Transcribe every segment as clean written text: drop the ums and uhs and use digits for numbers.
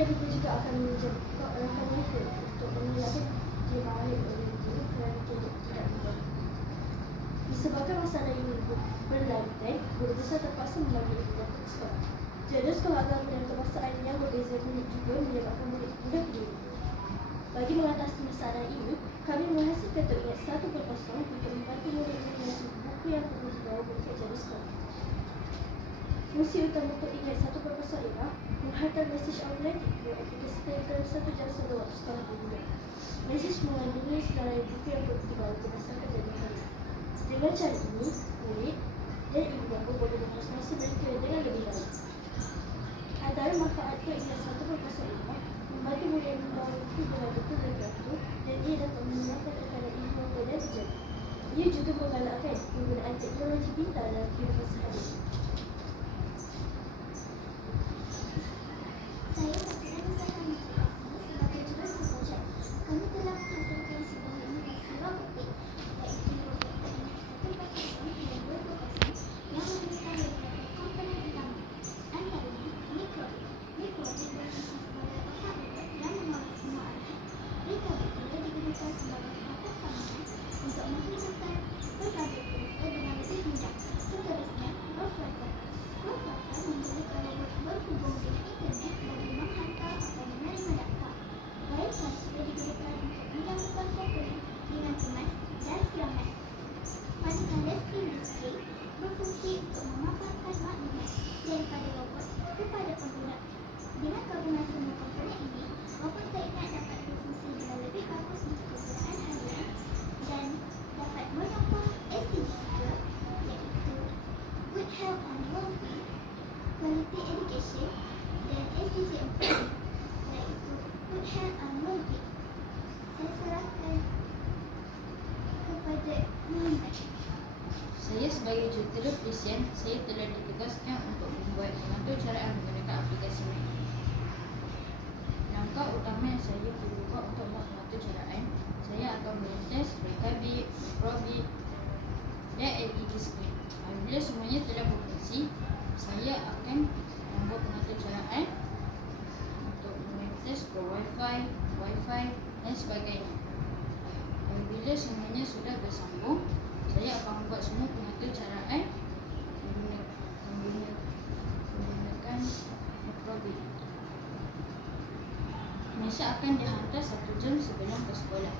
Ia lupa juga akan menjadikan mereka untuk mengelakkan diraih oleh guru kerana tidak mudah. Disebabkan masalah ini berlantai, guru besar terpaksa membagi ibu bapa ke sekolah. Jadual sekolah agama dan kebangsaan yang berbeza pun juga menyebabkan murid mudah keliru. Bagi mengatasi masalah ini, kami menghasilkan Tok Ingat 1.0 untuk membantu murid mengenali buku yang perlu dibawa untuk jadual sekolah. Fungsi utama Tok Ingat 1.0 ialah menghantar mesej automatik ke aplikasi Telegram 1 jam sebelum waktu sekolah dimulai. Mesej mengandungi segala buku yang perlu dibawa berdasarkan jadual harian. Dengan cara ini, murid dan ibu bapa boleh mengkonsentrasi mereka dengan lebih baik. Antara manfaat Tok Ingat 1.0 ialah membantu murid membawa buku dengan betul dan teratur, dan ia dapat menyenangkan tekanan ibu bapa dan penjaga. Ia juga menggalakkan penggunaan teknologi pintar dalam kehidupan sehari-hari. Saya Fatina Nuzahra Mujahid sebagai jurusan projek. Kami telah menghasilkan sebuah inovasi robotik, iaitu robot Tok Ingat 1.0 dan 2.0 yang memerlukan beberapa komponen utama. Antaranya mikrobit. Mikrobit berfungsi sebagai otak robot yang mengawal semua arahan. Rekabitula digunakan sebagai otak sambungan untuk menghubungkan berbagai sensor dengan lebih mudah. Seterusnya, Growth Wifi. Growth Wifi membolehkan robot berhubung dengan internet bagi menghantar atau menerima data. Wire transfer digunakan untuk menyambungkan komponen dengan kemas dan selamat. Manakala screen display berfungsi untuk memaparkan maklumat daripada robot kepada pengguna. Dengan gabungan semua komponen ini, robot Tok Ingat dapat berfungsi dengan lebih bagus untuk kegunaan harian dan dapat menyokong SDG 3, iaitu Good Health and Wellbeing, Quality Education, dan SDG 4, iaitu Good Health and Wellbeing. Saya serahkan kepada Muhammad. Saya sebagai jurutera pelisian, saya telah ditugaskan untuk membuat pengaturcaraan menggunakan aplikasi Mac. Langkah utama yang saya perlu buat untuk membuat pengaturcaraan, saya akan mentes rekabit, mikrobit dan LED screen. Apabila semuanya telah berfungsi, saya akan membuat pengaturcaraan untuk mentes ke Wi-Fi dan sebagainya. Apabila semuanya sudah bersambung, saya akan membuat semua pengaturcaraan menggunakan mikrobit. Mesej akan dihantar 1 jam sebelum ke sekolah.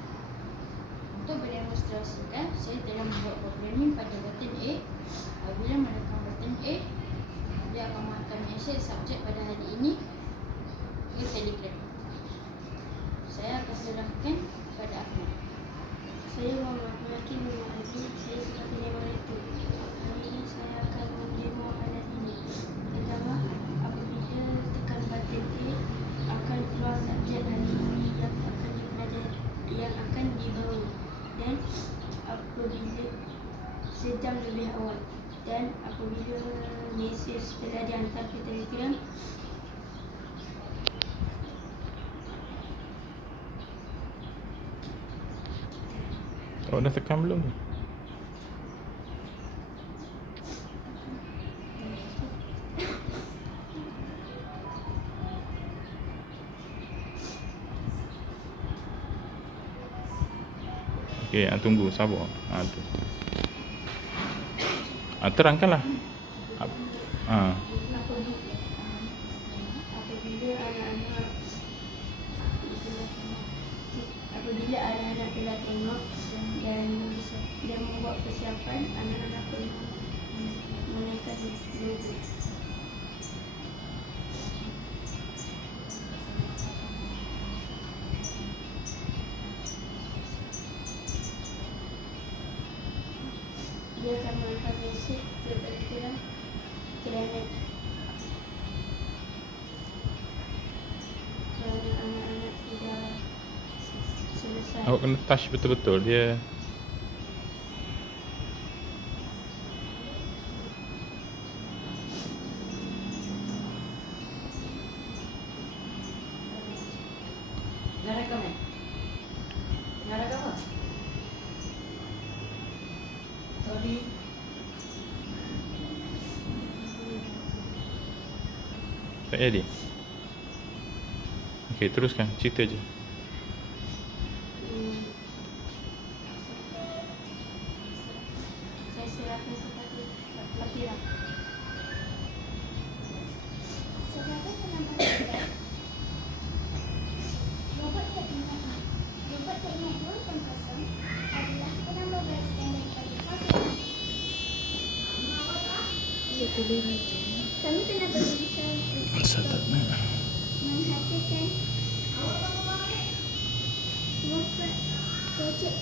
Untuk berdemonstrasikan, saya telah membuat programming pada button A. Apabila menekan button A, dia akan menghantar mesej subjek pada hari ini ke Telegram. Saya akan serahkan kepada Ahmad. Saya Muhammad Melaki bin Ali. Saya sebagai moderator. Hari ini saya akan mendemo alat ini. Pertama, apabila tekan button A, akan keluar subjek hari ini yang akan dipelajari, yang akan dibawa, dan apabila sejam lebih awal, dan apabila mesej telah dihantar ke Telegram, Awak dah tekan belum? Okey, tunggu, sabar. Tu. Terangkanlah. apabila anak-anak telah tengok dan membuat persiapan, anak-anak perlu menaikkan logo. Dia akan menghantar mesej ke Telegram kerana anak-anak sudah selesai. Awak kena touch betul-betul. Dia Nak rakam ni? Nak rakam apa? Sorry. tak jadi. Okey, teruskan. Cerita je. Saya serahkan kepada Fatira. Sebagai penambah nilai, robot teknik 2.0 adalah penambah berasal daripada Fatira. Ya, boleh raja. Kami telah berusaha Asal tak nak. menghasilkan sebuah projek